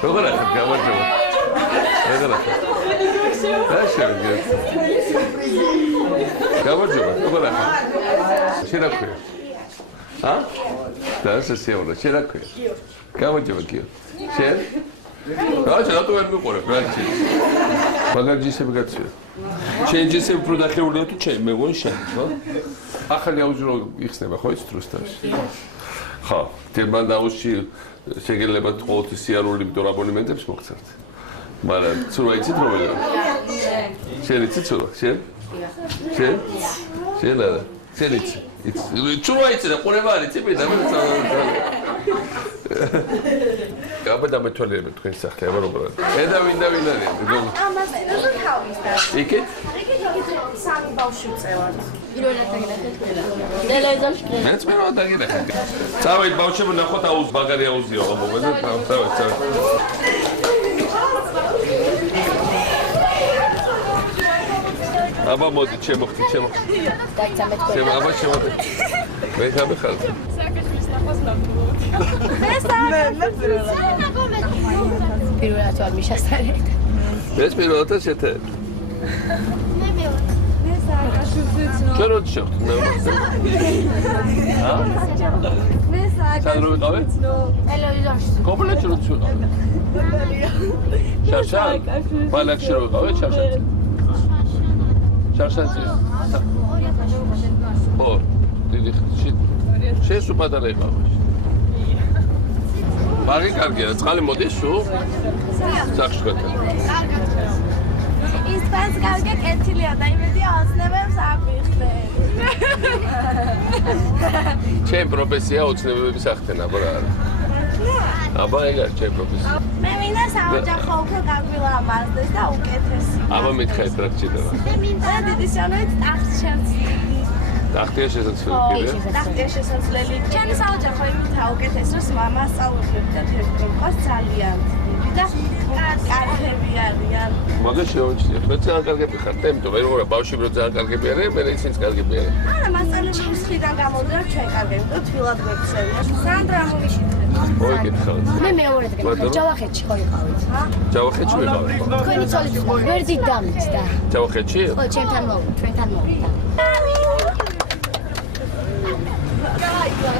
როგორ ახლა გამარჯობა. როგორ ახლა? რა შევიგე? გამარჯობა, როგორ ახლა? შენ რა ქვია? ა? და შეიძლება შენ რა ქვია? გამარჯობა კიო. შენ? რა შეიძლება ვერ მიყურებ რა ჩი. მაგარ ჯისები გაცია. შენ ჯისები უფრო დახეურდა თუ ჩემ მეგონი შენ, ხო? ახალი აუზრო იხსნება ხო ის დროსთანში. ხო, თემან დაუში შეგელება ყოველთვის სიარული იმიტომ აბონემენტებს მოგცემთ. მაგრამ ცურვა იცით რომელია? შენ იცით ცურვა? შენ? შენ? შენ არა. შენ იცი? ცურვა იცი და ყურება არ იცი მე და მე გაბა დამეთვალიერებ თქვენ სახე, აბა როგორ არის? ედა ვინ არის? ამას ეძა თავის და. იქით? სამი ბავშვი წევართ. პირველად დაგინახეთ. დელეზამში. მეც მე რა დაგინახეთ. წავედ ბავშვები ნახოთ აუზ მაგარი აუზიო მოგეძეთ წავედ. აბა მოდი ჩემოხტი. დაიცა მე თქვენ. აბა შემოდი. მე ხარ. პირველად ვარ მიშასთან ერთად. ეს პირველად შეთა. ჩვენ როდი შევხვდით მე უმასე? მე სად რო ვიყავით? ტელევიზორში. კომპლექში რო ვიყავით? შარშან? ბანაკში რო ვიყავით შარშანში? შარშანში? ო, დიდი შენ სულ პატარა იყავი. ბაღი კარგია, წყალი მოდის სულ? სახში გატა. ის ფანს კარგი კეთილია და იმედია ოცნებებს აგვიხსენ. ჩემ პროფესია ოცნებების ახდენა, აბა რა არის? აბა ეგ არის ჩემ პროფესია. მე მინდა საოჯახო უფრო გაგვილამაზდეს და უკეთესი. აბა მითხეთ რა გჭირდება. მე მინდა დიდი სანოეთ ტახტს შემცლი. ტახტია შესაძლებელი კიდე? ტახტია შესაძლებელი. ჩემი საოჯახო იმითაა უკეთესი, რომ მამა სწავლობთ და თერგოს ძალიან დიდი და კარგები არიან. მაგას შევამჩნიეთ. მე ძალიან კარგები ხარ, იმიტომ რომ რა ბავშვები რო ძალიან კარგები არიან, მე ისინიც კარგები არიან. არა, მასწავლებელი მხრიდან გამოდიოდა ჩვენ კარგები და თვილად გვექცევია. სანდრა მომიშით. ოი გითხავთ. მე მეორედ გეკითხა, ჯავახეთში ხო იყავით? ჯავახეთში ვიყავით. თქვენი ცოლით ვერძით დამიჯდა. ჯავახეთში? ხო, ჩვენთან მოვიდა. გაიგო.